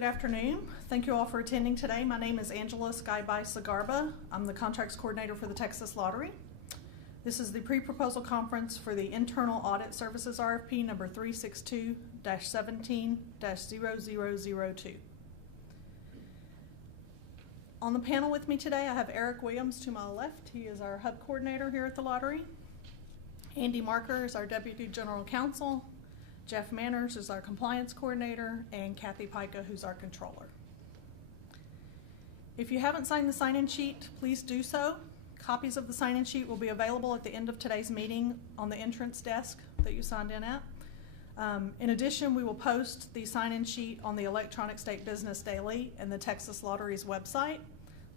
Good afternoon. Thank you all for attending today. My name is Angela Skyby-Sagarba. I'm the Contracts Coordinator for the Texas Lottery. This is the pre-proposal conference for the Internal Audit Services RFP number 362-17-0002. On the panel with me today, I have Eric Williams to my left. He is our Hub Coordinator here at the Lottery. Andy Marker is our Deputy General Counsel. Jeff Manners is our Compliance Coordinator, and Kathy Pica, who's our Controller. If you haven't signed the sign-in sheet, please do so. Copies of the sign-in sheet will be available at the end of today's meeting on the entrance desk that you signed in at. In addition, we will post the sign-in sheet on the Electronic State Business Daily and the Texas Lottery's website.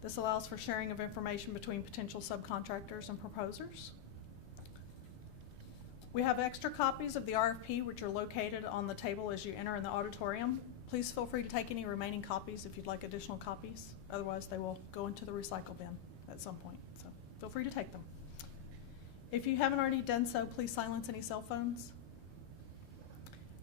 This allows for sharing of information between potential subcontractors and proposers. We have extra copies of the RFP, which are located on the table as you enter in the auditorium. Please feel free to take any remaining copies if you'd like additional copies. Otherwise, they will go into the recycle bin at some point, so feel free to take them. If you haven't already done so, please silence any cell phones.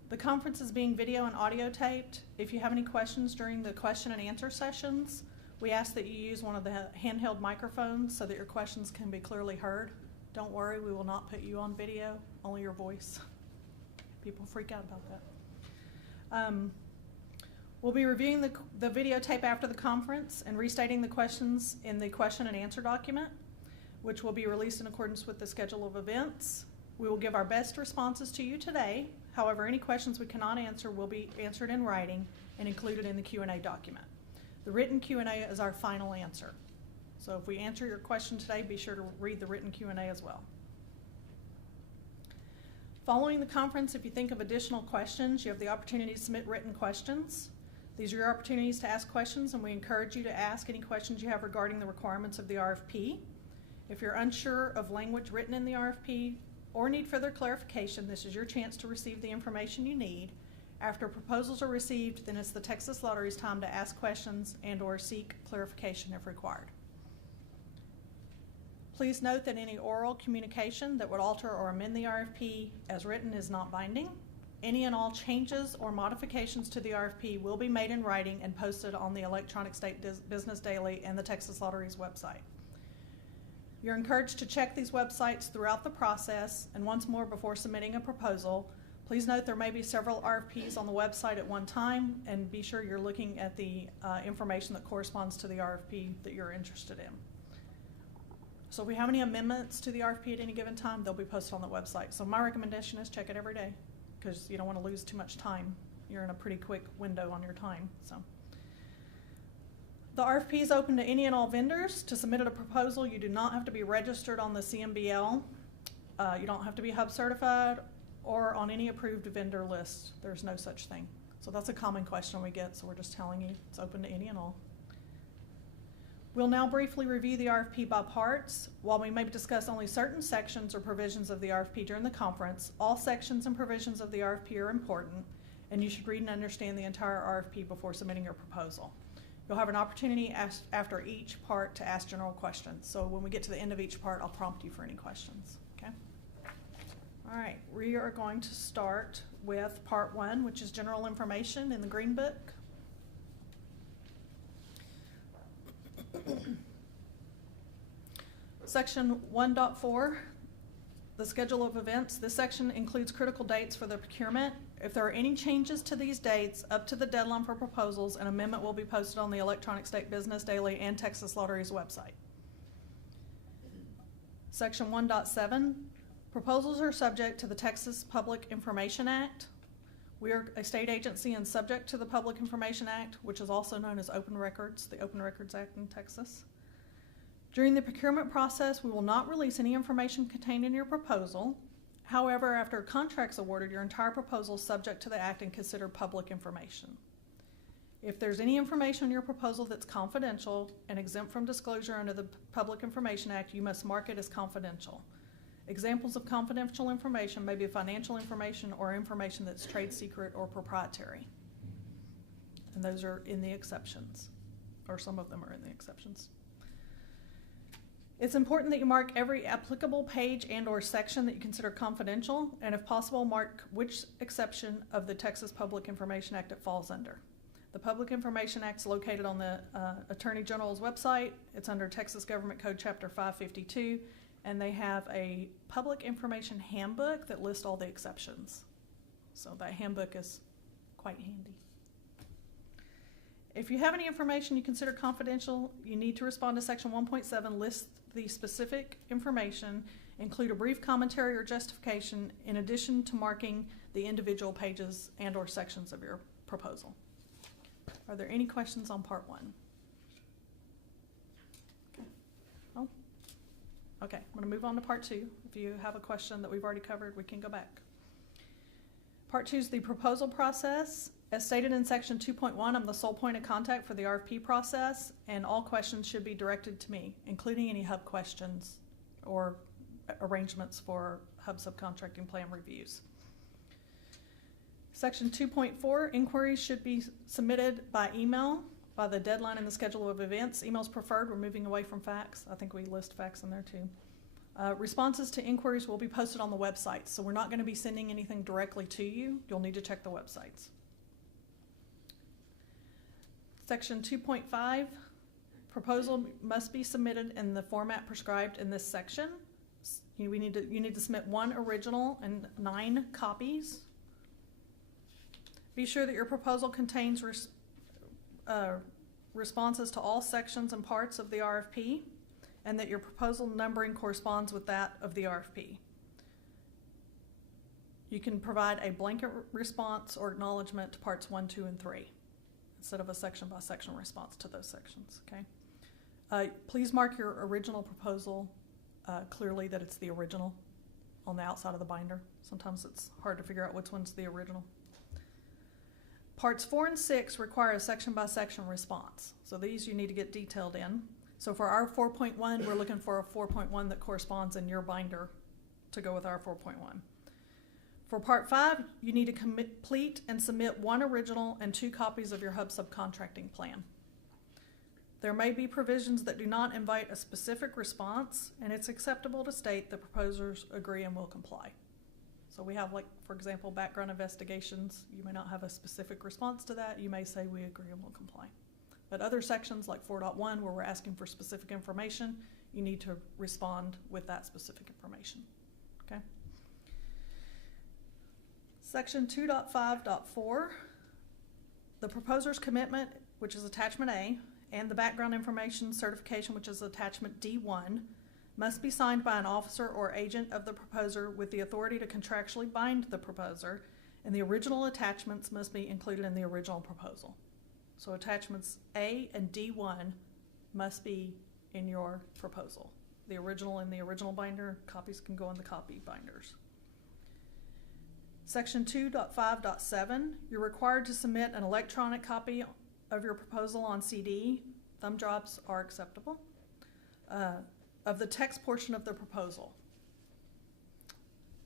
The conference is being video and audio taped. If you have any questions during the question and answer sessions, we ask that you use one of the handheld microphones so that your questions can be clearly heard. Don't worry, we will not put you on video, only your voice. People freak out about that. We'll be reviewing the videotape after the conference and restating the questions in the question and answer document, which will be released in accordance with the schedule of events. We will give our best responses to you today. However, any questions we cannot answer will be answered in writing and included in the Q&A document. The written Q&A is our final answer. So if we answer your question today, be sure to read the written Q&A as well. Following the conference, if you think of additional questions, you have the opportunity to submit written questions. These are your opportunities to ask questions, and we encourage you to ask any questions you have regarding the requirements of the RFP. If you're unsure of language written in the RFP or need further clarification, this is your chance to receive the information you need. After proposals are received, then it's the Texas Lottery's time to ask questions and/or seek clarification if required. Please note that any oral communication that would alter or amend the RFP as written is not binding. Any and all changes or modifications to the RFP will be made in writing and posted on the Electronic State Business Daily and the Texas Lottery's website. You're encouraged to check these websites throughout the process, and once more before submitting a proposal. Please note there may be several RFPs on the website at one time, and be sure you're looking at the information that corresponds to the RFP that you're interested in. So if we have any amendments to the RFP at any given time, they'll be posted on the website. So my recommendation is check it every day because you don't want to lose too much time. You're in a pretty quick window on your time. So the RFP is open to any and all vendors. To submit a proposal, you do not have to be registered on the CMBL. You don't have to be Hub certified or on any approved vendor list. There's no such thing. So that's a common question we get, so we're just telling you it's open to any and all. We'll now briefly review the RFP by parts. While we may discuss only certain sections or provisions of the RFP during the conference, all sections and provisions of the RFP are important, and you should read and understand the entire RFP before submitting your proposal. You'll have an opportunity after each part to ask general questions. So when we get to the end of each part, I'll prompt you for any questions, okay? All right, we are going to start with part 1, which is general information in the Green Book. Section 1.4, the schedule of events. This section includes critical dates for the procurement. If there are any changes to these dates up to the deadline for proposals, an amendment will be posted on the Electronic State Business Daily and Texas Lottery's website. Section 1.7, proposals are subject to the Texas Public Information Act. We are a state agency and subject to the Public Information Act, which is also known as Open Records, the Open Records Act in Texas. During the procurement process, we will not release any information contained in your proposal. However, after a contract's awarded, your entire proposal is subject to the Act and considered public information. If there's any information in your proposal that's confidential and exempt from disclosure under the Public Information Act, you must mark it as confidential. Examples of confidential information may be financial information or information that's trade secret or proprietary. And those are in the exceptions, or some of them are in the exceptions. It's important that you mark every applicable page and/or section that you consider confidential, and if possible, mark which exception of the Texas Public Information Act it falls under. The Public Information Act is located on the Attorney General's website. It's under Texas Government Code Chapter 552, and they have a public information handbook that lists all the exceptions. So that handbook is quite handy. If you have any information you consider confidential, you need to respond to Section 1.7, list the specific information, include a brief commentary or justification, in addition to marking the individual pages and or sections of your proposal. Are there any questions on Part 1? Okay. Oh. Okay, I'm going to move on to Part 2. If you have a question that we've already covered, we can go back. Part 2 is the proposal process. As stated in Section 2.1, I'm the sole point of contact for the RFP process, and all questions should be directed to me, including any HUB questions or arrangements for HUB subcontracting plan reviews. Section 2.4, inquiries should be submitted by email by the deadline in the schedule of events. Email's preferred. We're moving away from fax. I think we list fax in there too. Responses to inquiries will be posted on the website, so we're not going to be sending anything directly to you. You'll need to check the websites. Section 2.5, proposal must be submitted in the format prescribed in this section. You need to submit 1 original and 9 copies. Be sure that your proposal contains responses to all sections and parts of the RFP, and that your proposal numbering corresponds with that of the RFP. You can provide a blanket response or acknowledgement to parts 1, 2, and 3, instead of a section-by-section response to those sections, okay? Please mark your original proposal clearly that it's the original on the outside of the binder. Sometimes it's hard to figure out which one's the original. Parts 4 and 6 require a section-by-section response. So these you need to get detailed in. So for our 4.1, we're looking for a 4.1 that corresponds in your binder to go with our 4.1. For Part 5, you need to complete and submit 1 original and 2 copies of your HUB subcontracting plan. There may be provisions that do not invite a specific response, and it's acceptable to state the proposers agree and will comply. So we have, like, for example, background investigations. You may not have a specific response to that. You may say we agree and will comply. But other sections like 4.1, where we're asking for specific information, you need to respond with that specific information, okay? Section 2.5.4, the proposer's commitment, which is attachment A, and the background information certification, which is attachment D1, must be signed by an officer or agent of the proposer with the authority to contractually bind the proposer, and the original attachments must be included in the original proposal. So attachments A and D1 must be in your proposal. The original in the original binder, copies can go in the copy binders. Section 2.5.7, you're required to submit an electronic copy of your proposal on CD. Thumb drives are acceptable. Of the text portion of the proposal.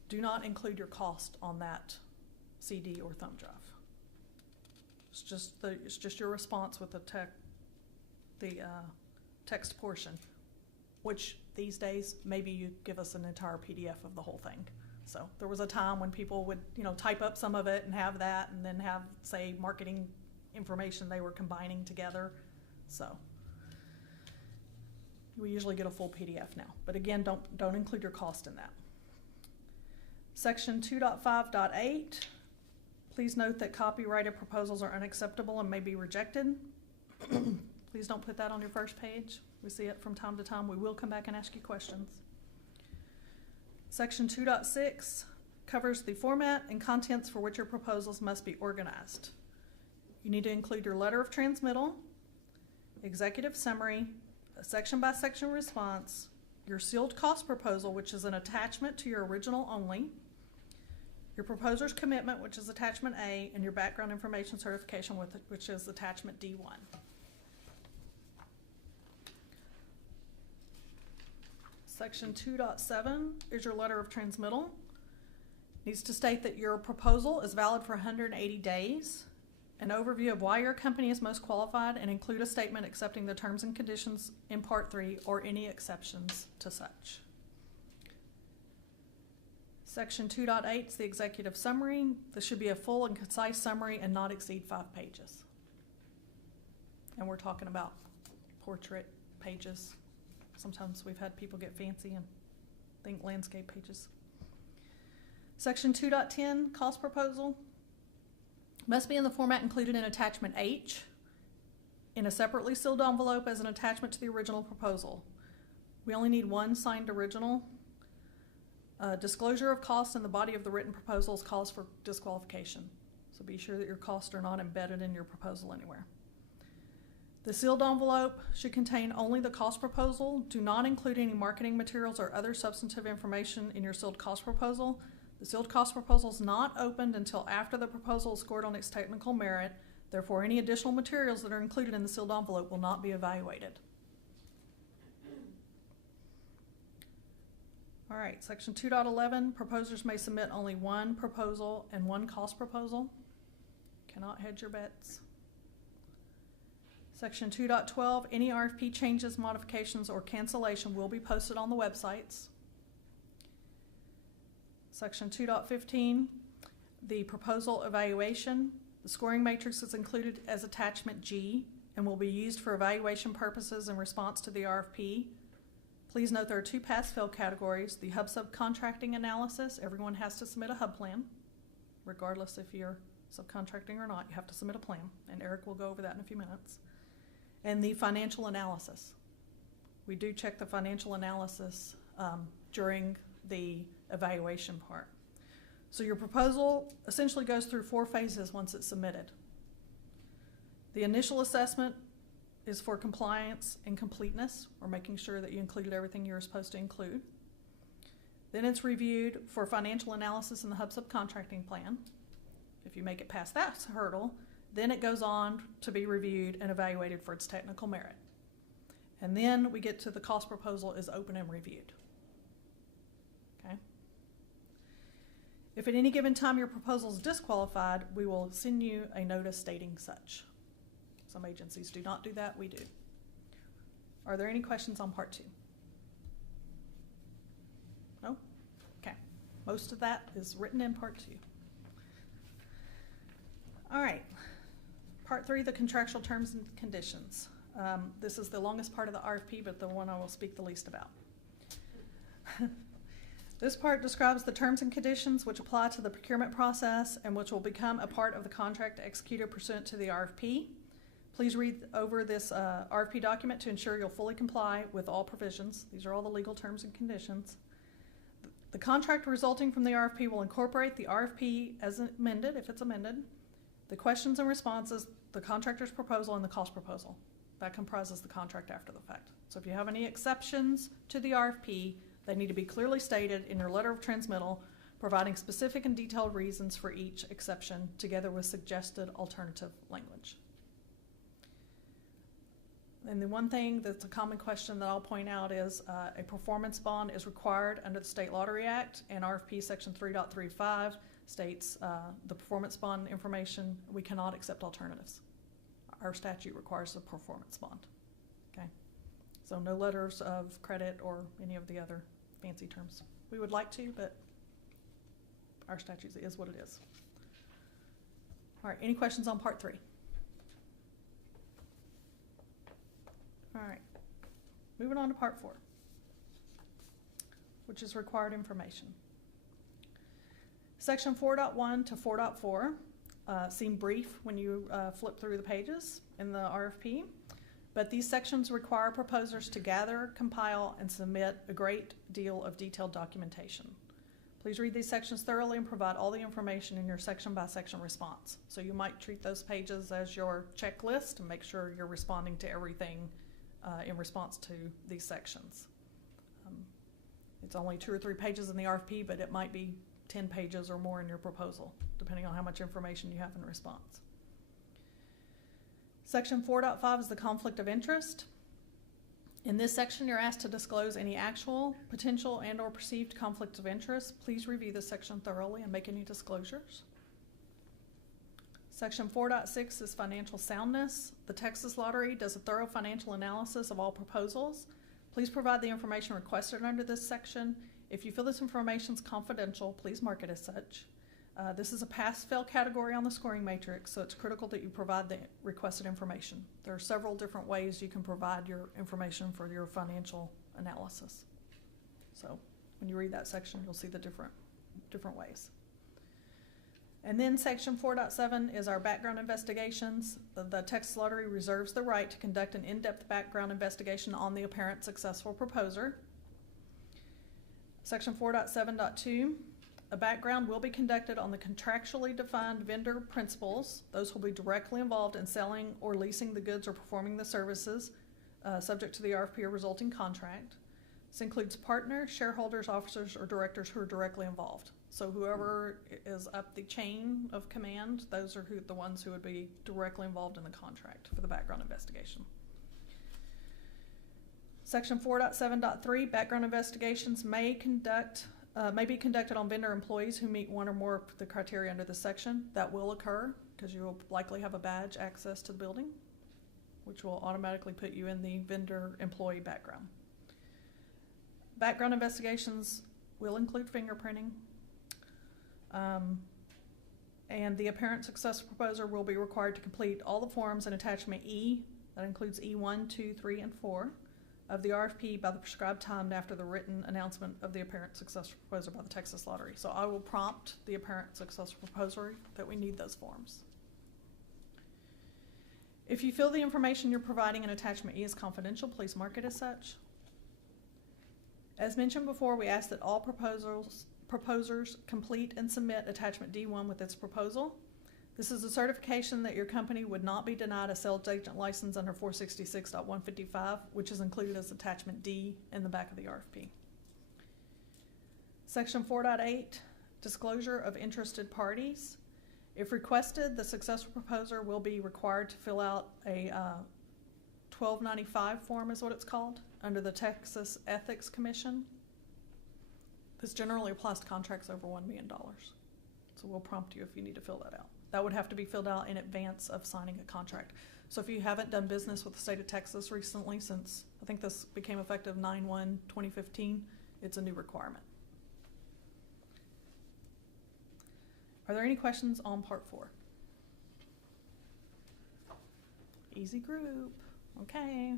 Do not include your cost on that CD or thumb drive. It's just your response with the text portion, which these days maybe you give us an entire PDF of the whole thing. So there was a time when people would, type up some of it and have that, and then have, say, marketing information they were combining together. So we usually get a full PDF now, but again, don't include your cost in that. Section 2.5.8, please note that copyrighted proposals are unacceptable and may be rejected. Please don't put that on your first page. We see it from time to time. We will come back and ask you questions. Section 2.6 covers the format and contents for which your proposals must be organized. You need to include your letter of transmittal, executive summary, a section-by-section response, your sealed cost proposal, which is an attachment to your original only, your proposer's commitment, which is attachment A, and your background information certification, which is attachment D1. Section 2.7 is your letter of transmittal. It needs to state that your proposal is valid for 180 days, an overview of why your company is most qualified, and include a statement accepting the terms and conditions in Part 3 or any exceptions to such. Section 2.8 is the executive summary. This should be a full and concise summary and not exceed 5 pages. And we're talking about portrait pages. Sometimes we've had people get fancy and think landscape pages. Section 2.10, cost proposal, must be in the format included in attachment H in a separately sealed envelope as an attachment to the original proposal. We only need one signed original. Disclosure of costs in the body of the written proposals calls for disqualification. So be sure that your costs are not embedded in your proposal anywhere. The sealed envelope should contain only the cost proposal. Do not include any marketing materials or other substantive information in your sealed cost proposal. The sealed cost proposal is not opened until after the proposal is scored on its technical merit. Therefore, any additional materials that are included in the sealed envelope will not be evaluated. All right, section 2.11, proposers may submit only one proposal and one cost proposal. Cannot hedge your bets. Section 2.12, any RFP changes, modifications, or cancellation will be posted on the websites. Section 2.15, the proposal evaluation. The scoring matrix is included as attachment G and will be used for evaluation purposes in response to the RFP. Please note there are two pass-fail categories. The hub subcontracting analysis, everyone has to submit a hub plan, regardless if you're subcontracting or not, you have to submit a plan, and Eric will go over that in a few minutes. And the financial analysis. We do check the financial analysis during the evaluation part. So your proposal essentially goes through 4 phases once it's submitted. The initial assessment is for compliance and completeness, or making sure that you included everything you were supposed to include. Then it's reviewed for financial analysis in the hub subcontracting plan. If you make it past that hurdle, then it goes on to be reviewed and evaluated for its technical merit. And then we get to the cost proposal is open and reviewed. Okay? If at any given time your proposal is disqualified, we will send you a notice stating such. Some agencies do not do that, we do. Are there any questions on part 2? No? Okay. Most of that is written in part 2. All right. Part 3, the contractual terms and conditions. This is the longest part of the RFP, but the one I will speak the least about. This part describes the terms and conditions which apply to the procurement process and which will become a part of the contract executed pursuant to the RFP. Please read over this RFP document to ensure you'll fully comply with all provisions. These are all the legal terms and conditions. The contract resulting from the RFP will incorporate the RFP as amended, if it's amended, the questions and responses, the contractor's proposal, and the cost proposal. That comprises the contract after the fact. So if you have any exceptions to the RFP, they need to be clearly stated in your letter of transmittal, providing specific and detailed reasons for each exception, together with suggested alternative language. And the one thing that's a common question that I'll point out is a performance bond is required under the State Lottery Act, and RFP section 3.35 states the performance bond information, we cannot accept alternatives. Our statute requires a performance bond. Okay, so no letters of credit or any of the other fancy terms. We would like to, but our statute is what it is. All right, any questions on part 3? All right, moving on to part 4, which is required information. Section 4.1 to 4.4 seem brief when you flip through the pages in the RFP, but these sections require proposers to gather, compile, and submit a great deal of detailed documentation. Please read these sections thoroughly and provide all the information in your section-by-section response. So you might treat those pages as your checklist and make sure you're responding to everything in response to these sections. It's only 2 or 3 pages in the RFP, but it might be 10 pages or more in your proposal, depending on how much information you have in response. Section 4.5 is the conflict of interest. In this section, you're asked to disclose any actual, potential, and or perceived conflicts of interest. Please review this section thoroughly and make any disclosures. Section 4.6 is financial soundness. The Texas Lottery does a thorough financial analysis of all proposals. Please provide the information requested under this section. If you feel this information is confidential, please mark it as such. This is a pass-fail category on the scoring matrix, so it's critical that you provide the requested information. There are several different ways you can provide your information for your financial analysis. So when you read that section, you'll see the different ways. And then section 4.7 is our background investigations. The Texas Lottery reserves the right to conduct an in-depth background investigation on the apparent successful proposer. Section 4.7.2, a background will be conducted on the contractually defined vendor principals. Those will be directly involved in selling or leasing the goods or performing the services subject to the RFP or resulting contract. This includes partners, shareholders, officers, or directors who are directly involved. So whoever is up the chain of command, those are the ones who would be directly involved in the contract for the background investigation. Section 4.7.3, background investigations may be conducted on vendor employees who meet one or more of the criteria under this section. That will occur because you will likely have a badge access to the building, which will automatically put you in the vendor employee background. Background investigations will include fingerprinting. And the apparent successful proposer will be required to complete all the forms in attachment E, that includes E1, 2, 3, and 4, of the RFP by the prescribed time after the written announcement of the apparent successful proposer by the Texas Lottery. So I will prompt the apparent successful proposer that we need those forms. If you feel the information you're providing in attachment E is confidential, please mark it as such. As mentioned before, we ask that all proposers complete and submit attachment D1 with its proposal. This is a certification that your company would not be denied a sales agent license under 466.155, which is included as attachment D in the back of the RFP. Section 4.8, disclosure of interested parties. If requested, the successful proposer will be required to fill out a 1295 form, is what it's called, under the Texas Ethics Commission. This generally applies to contracts over $1 million. So we'll prompt you if you need to fill that out. That would have to be filled out in advance of signing a contract. So if you haven't done business with the state of Texas recently, since I think this became effective 9/1/2015, it's a new requirement. Are there any questions on part 4? Easy group. Okay.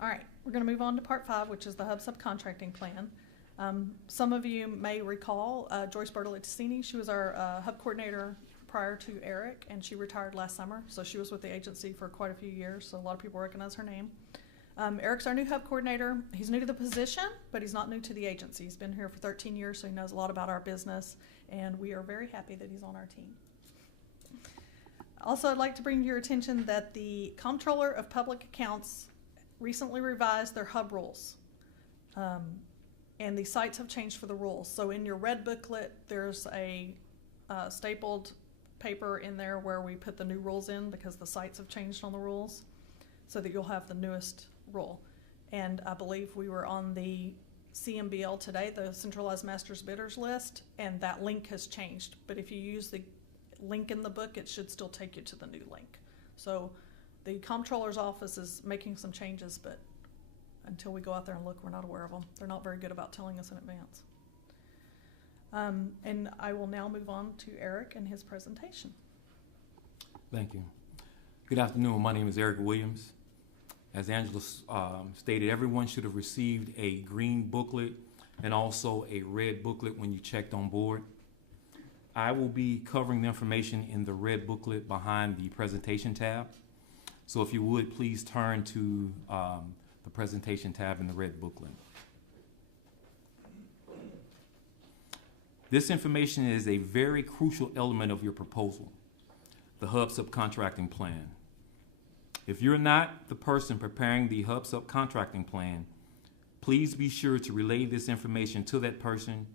All right, we're going to move on to part 5, which is the hub subcontracting plan. Some of you may recall Joyce Bertolini. She was our hub coordinator prior to Eric, and she retired last summer. So she was with the agency for quite a few years, so a lot of people recognize her name. Eric's our new hub coordinator. He's new to the position, but he's not new to the agency. He's been here for 13 years, so he knows a lot about our business, and we are very happy that he's on our team. Also, I'd like to bring to your attention that the Comptroller of Public Accounts recently revised their hub rules. And the sites have changed for the rules. So in your red booklet, there's a stapled paper in there where we put the new rules in because the sites have changed on the rules, so that you'll have the newest rule. And I believe we were on the CMBL today, the Centralized Masters Bidders list, and that link has changed. But if you use the link in the book, it should still take you to the new link. So the Comptroller's office is making some changes, but until we go out there and look, we're not aware of them. They're not very good about telling us in advance. And I will now move on to Eric and his presentation. Thank you. Good afternoon. My name is Eric Williams. As Angela stated, everyone should have received a green booklet and also a red booklet when you checked on board. I will be covering the information in the red booklet behind the presentation tab. So if you would, please turn to the presentation tab in the red booklet. This information is a very crucial element of your proposal, the hub subcontracting plan. If you're not the person preparing the hub subcontracting plan, please be sure to relay this information to that person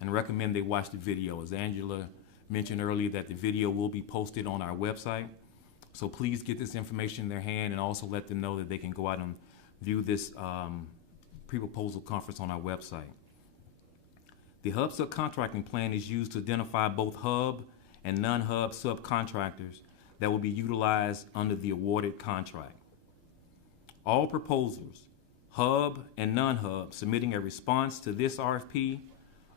and recommend they watch the video. As Angela mentioned earlier, that the video will be posted on our website. So please get this information in their hand and also let them know that they can go out and view this pre-proposal conference on our website. The hub subcontracting plan is used to identify both hub and non-hub subcontractors that will be utilized under the awarded contract. All proposals, hub and non-hub, submitting a response to this RFP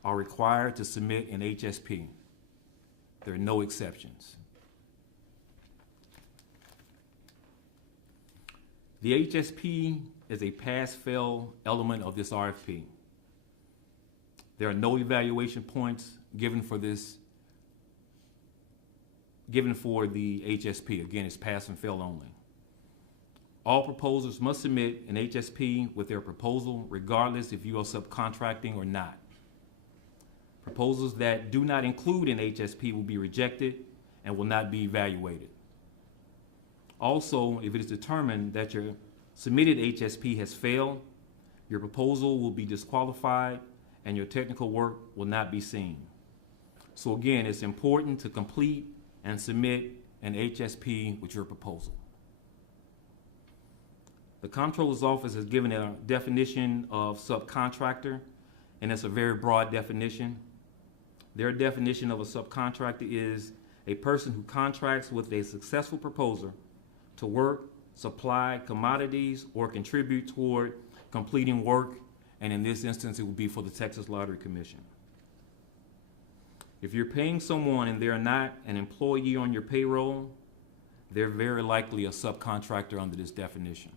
are required to submit an HSP. There are no exceptions. The HSP is a pass-fail element of this RFP. There are no evaluation points given for the HSP. Again, it's pass and fail only. All proposers must submit an HSP with their proposal, regardless if you are subcontracting or not. Proposals that do not include an HSP will be rejected and will not be evaluated. Also, if it is determined that your submitted HSP has failed, your proposal will be disqualified and your technical work will not be seen. So again, it's important to complete and submit an HSP with your proposal. The Comptroller's Office has given a definition of subcontractor, and it's a very broad definition. Their definition of a subcontractor is a person who contracts with a successful proposer to work, supply commodities, or contribute toward completing work, and in this instance, it would be for the Texas Lottery Commission. If you're paying someone and they're not an employee on your payroll, they're very likely a subcontractor under this definition.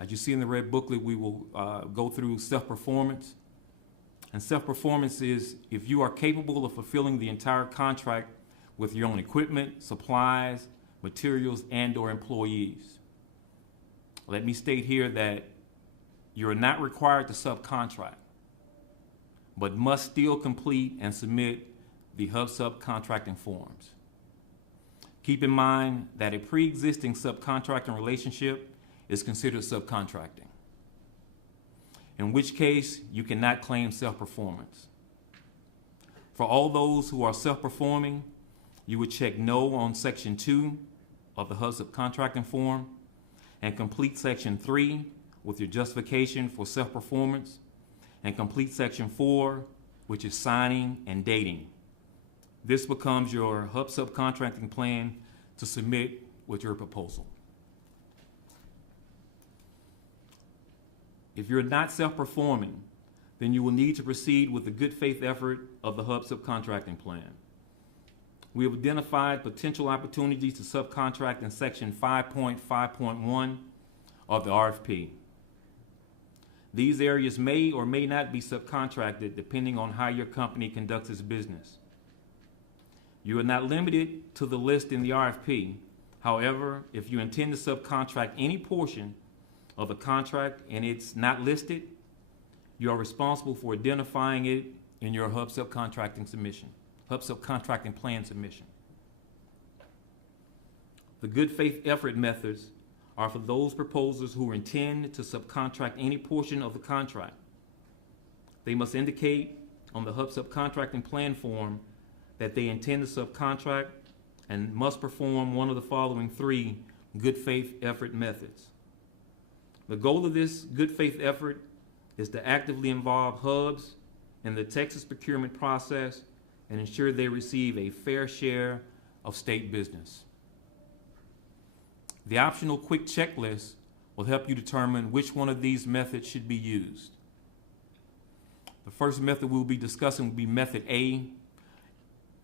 As you see in the red booklet, we will go through self-performance. And self-performance is if you are capable of fulfilling the entire contract with your own equipment, supplies, materials, and/or employees. Let me state here that you're not required to subcontract, but must still complete and submit the Hub subcontracting forms. Keep in mind that a pre-existing subcontracting relationship is considered subcontracting, in which case you cannot claim self-performance. For all those who are self-performing, you would check no on Section 2 of the Hub subcontracting form and complete Section 3 with your justification for self-performance, and complete Section 4, which is signing and dating. This becomes your Hub subcontracting plan to submit with your proposal. If you're not self-performing, then you will need to proceed with the good faith effort of the Hub subcontracting plan. We have identified potential opportunities to subcontract in Section 5.5.1 of the RFP. These areas may or may not be subcontracted depending on how your company conducts its business. You are not limited to the list in the RFP. However, if you intend to subcontract any portion of the contract and it's not listed, you are responsible for identifying it in your Hub subcontracting submission, Hub subcontracting plan submission. The good faith effort methods are for those proposers who intend to subcontract any portion of the contract. They must indicate on the Hub subcontracting plan form that they intend to subcontract and must perform one of the following 3 good faith effort methods. The goal of this good faith effort is to actively involve hubs in the Texas procurement process and ensure they receive a fair share of state business. The optional quick checklist will help you determine which one of these methods should be used. The first method we'll be discussing will be method A.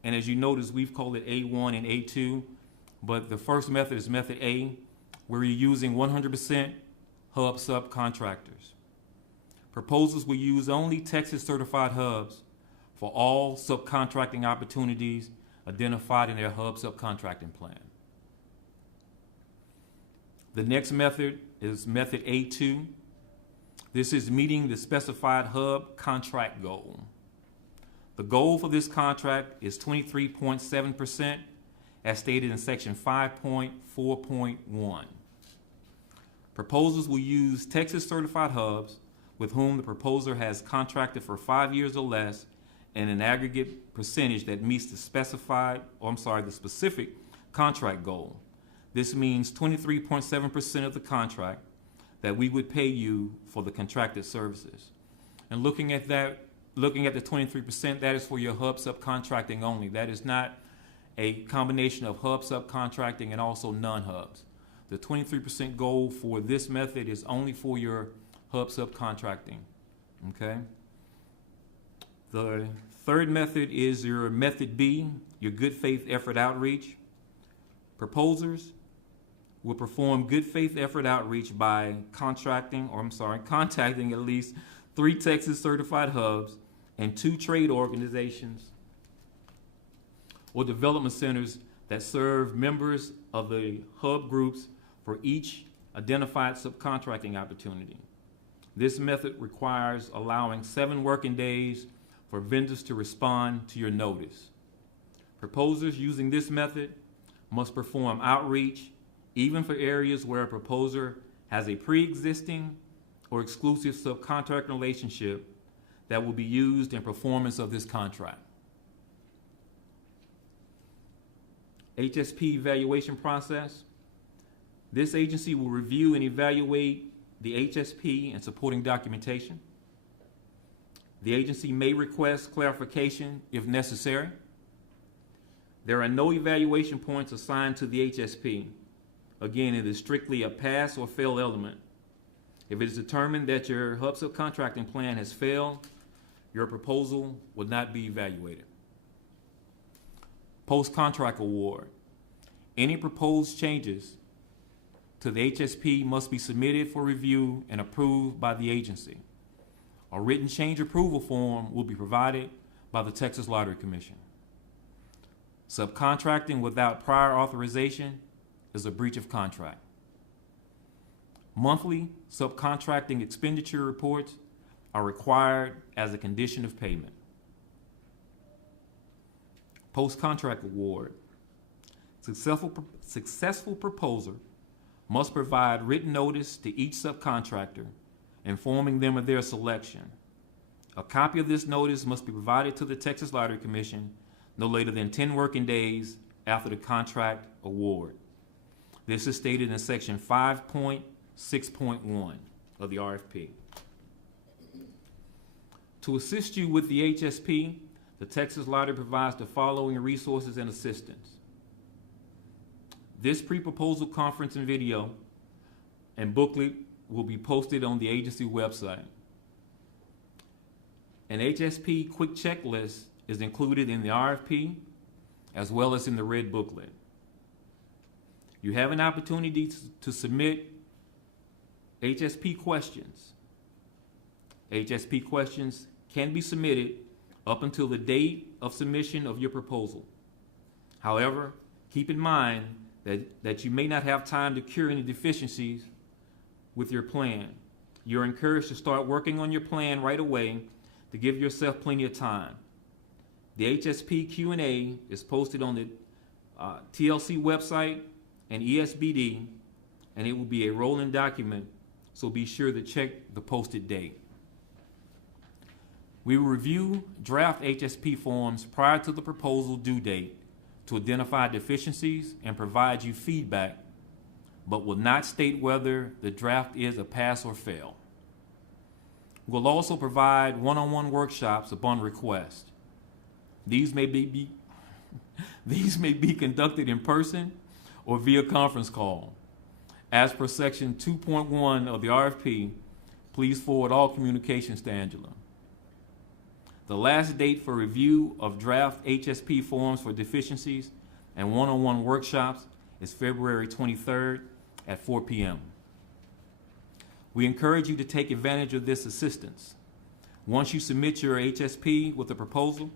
And as you notice, we've called it A1 and A2, but the first method is method A, where you're using 100% Hub subcontractors. Proposals will use only Texas certified hubs for all subcontracting opportunities identified in their Hub subcontracting plan. The next method is method A2. This is meeting the specified Hub contract goal. The goal for this contract is 23.7%, as stated in Section 5.4.1. Proposals will use Texas certified hubs with whom the proposer has contracted for 5 years or less and an aggregate percentage that meets the specific contract goal. This means 23.7% of the contract that we would pay you for the contracted services. And looking at the 23%, that is for your Hub subcontracting only. That is not a combination of Hub subcontracting and also non-hubs. The 23% goal for this method is only for your Hub subcontracting, okay? The third method is your method B, your good faith effort outreach. Proposers will perform good faith effort outreach by contacting at least 3 Texas certified hubs and 2 trade organizations or development centers that serve members of the hub groups for each identified subcontracting opportunity. This method requires allowing 7 working days for vendors to respond to your notice. Proposers using this method must perform outreach even for areas where a proposer has a pre-existing or exclusive subcontract relationship that will be used in performance of this contract. HSP evaluation process. This agency will review and evaluate the HSP and supporting documentation. The agency may request clarification if necessary. There are no evaluation points assigned to the HSP. Again, it is strictly a pass or fail element. If it is determined that your hub subcontracting plan has failed, your proposal will not be evaluated. Post-contract award. Any proposed changes to the HSP must be submitted for review and approved by the agency. A written change approval form will be provided by the Texas Lottery Commission. Subcontracting without prior authorization is a breach of contract. Monthly subcontracting expenditure reports are required as a condition of payment. Post-contract award. Successful proposer must provide written notice to each subcontractor informing them of their selection. A copy of this notice must be provided to the Texas Lottery Commission no later than 10 working days after the contract award. This is stated in section 5.6.1 of the RFP. To assist you with the HSP, the Texas Lottery provides the following resources and assistance. This pre-proposal conference and video and booklet will be posted on the agency website. An HSP quick checklist is included in the RFP as well as in the red booklet. You have an opportunity to submit HSP questions. HSP questions can be submitted up until the date of submission of your proposal. However, keep in mind that you may not have time to cure any deficiencies with your plan. You're encouraged to start working on your plan right away to give yourself plenty of time. The HSP Q&A is posted on the TLC website and ESBD, and it will be a rolling document, so be sure to check the posted date. We will review draft HSP forms prior to the proposal due date to identify deficiencies and provide you feedback, but will not state whether the draft is a pass or fail. We'll also provide one-on-one workshops upon request. These may be conducted in person or via conference call. As per section 2.1 of the RFP, please forward all communications to Angela. The last date for review of draft HSP forms for deficiencies and one-on-one workshops is February 23rd at 4 p.m. We encourage you to take advantage of this assistance. Once you submit your HSP with a proposal,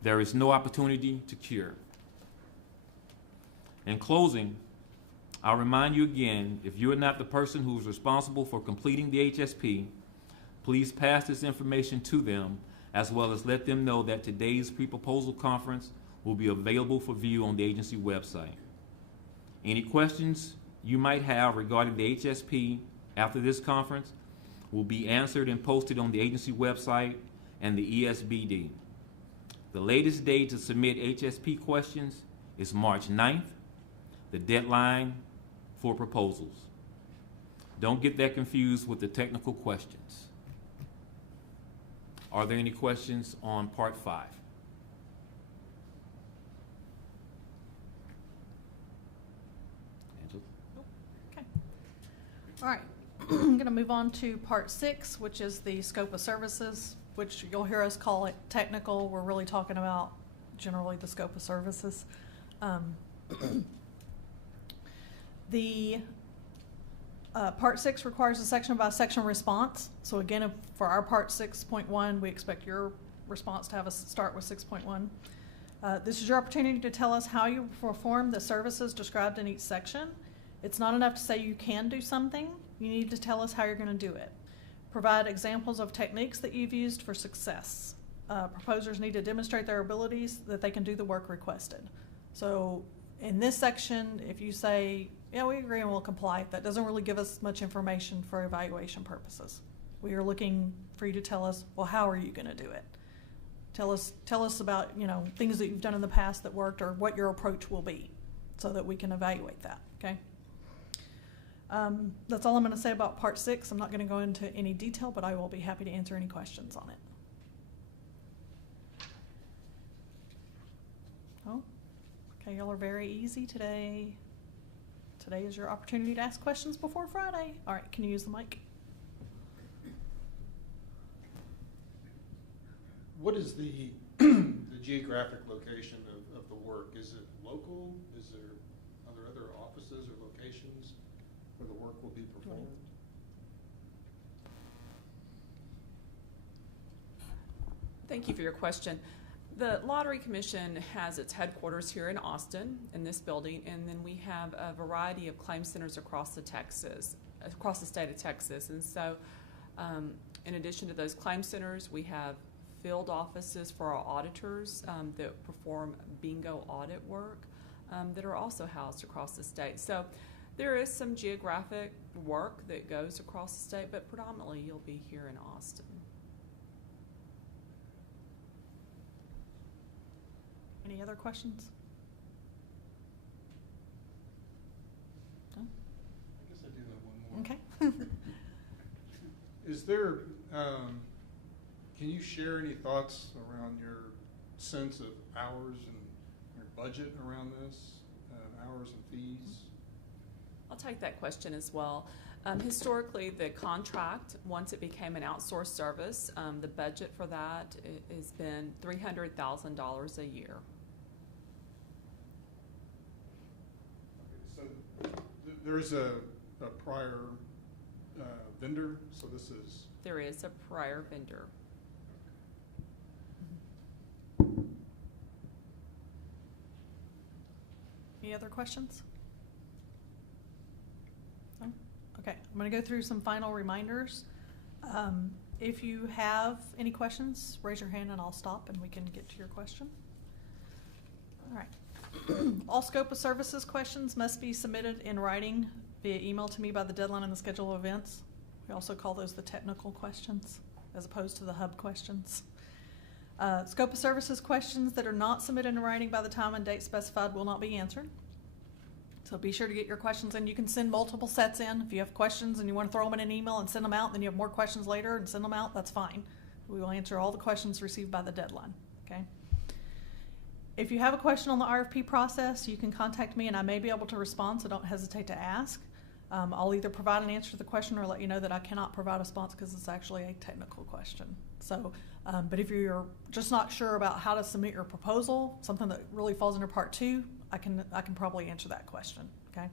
there is no opportunity to cure. In closing, I'll remind you again, if you are not the person who is responsible for completing the HSP, please pass this information to them, as well as let them know that today's pre-proposal conference will be available for view on the agency website. Any questions you might have regarding the HSP after this conference will be answered and posted on the agency website and the ESBD. The latest day to submit HSP questions is March 9th, the deadline for proposals. Don't get that confused with the technical questions. Are there any questions on part 5? Angela? Okay. All right. I'm going to move on to part 6, which is the scope of services. which you'll hear us call it technical. We're really talking about generally the scope of services. The Part 6 requires a section-by-section response. So again, for our Part 6.1, we expect your response to have us start with 6.1. This is your opportunity to tell us how you perform the services described in each section. It's not enough to say you can do something. You need to tell us how you're going to do it. Provide examples of techniques that you've used for success. Proposers need to demonstrate their abilities that they can do the work requested. So in this section, if you say, yeah, we agree and we'll comply, that doesn't really give us much information for evaluation purposes. We are looking for you to tell us, well, how are you going to do it? Tell us about, things that you've done in the past that worked or what your approach will be so that we can evaluate that, okay? That's all I'm going to say about Part 6. I'm not going to go into any detail, but I will be happy to answer any questions on it. Oh, okay, y'all are very easy today. Today is your opportunity to ask questions before Friday. All right, can you use the mic? What is the geographic location of the work? Is it local? Are there other offices or locations where the work will be performed? Thank you for your question. The Lottery Commission has its headquarters here in Austin, in this building, and then we have a variety of claim centers across the state of Texas. And so, in addition to those claim centers, we have field offices for our auditors that perform bingo audit work that are also housed across the state. So there is some geographic work that goes across the state, but predominantly you'll be here in Austin. Any other questions? No? I guess I do have one more. Okay. Is there, can you share any thoughts around your sense of hours and your budget around this, hours and fees? I'll take that question as well. Historically, the contract, once it became an outsourced service, the budget for that has been $300,000 a year. Okay, so there's a prior vendor, so this is... There is a prior vendor. Any other questions? No? Okay, I'm going to go through some final reminders. If you have any questions, raise your hand and I'll stop and we can get to your question. All right. All scope of services questions must be submitted in writing via email to me by the deadline in the schedule of events. We also call those the technical questions as opposed to the hub questions. Scope of services questions that are not submitted in writing by the time and date specified will not be answered. So be sure to get your questions in. You can send multiple sets in. If you have questions and you want to throw them in an email and send them out, then you have more questions later and send them out, that's fine. We will answer all the questions received by the deadline, okay? If you have a question on the RFP process, you can contact me and I may be able to respond, so don't hesitate to ask. I'll either provide an answer to the question or let you know that I cannot provide a response because it's actually a technical question. So, but if you're just not sure about how to submit your proposal, something that really falls under Part 2, I can probably answer that question, okay?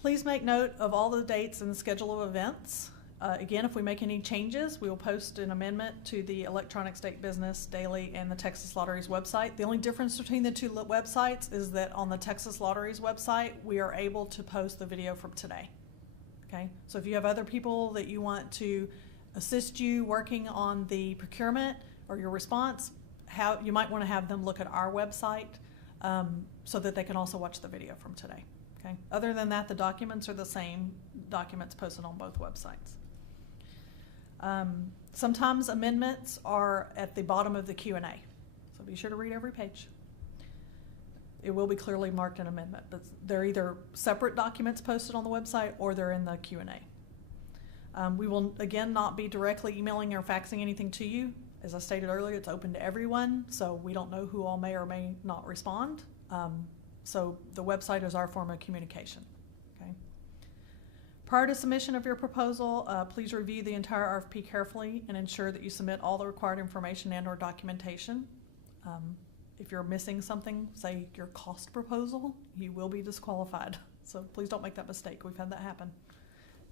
Please make note of all the dates in the schedule of events. Again, if we make any changes, we will post an amendment to the Electronic State Business Daily and the Texas Lottery's website. The only difference between the two websites is that on the Texas Lottery's website, we are able to post the video from today, okay? So if you have other people that you want to assist you working on the procurement or your response, you might want to have them look at our website so that they can also watch the video from today, okay? Other than that, the documents are the same documents posted on both websites. Sometimes amendments are at the bottom of the Q&A, so be sure to read every page. It will be clearly marked an amendment, but they're either separate documents posted on the website or they're in the Q&A. We will, again, not be directly emailing or faxing anything to you. As I stated earlier, it's open to everyone, so we don't know who all may or may not respond. So the website is our form of communication. Okay. Prior to submission of your proposal, please review the entire RFP carefully and ensure that you submit all the required information and/or documentation. If you're missing something, say your cost proposal, you will be disqualified. So please don't make that mistake. We've had that happen.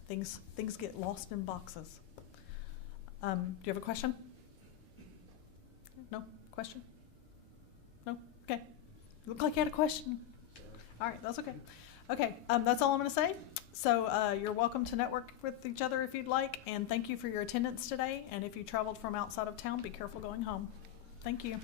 Things get lost in boxes. Do you have a question? No? Question? No? Okay. You look like you had a question. All right, that's okay. Okay, that's all I'm going to say. So you're welcome to network with each other if you'd like, and thank you for your attendance today. And if you traveled from outside of town, be careful going home. Thank you.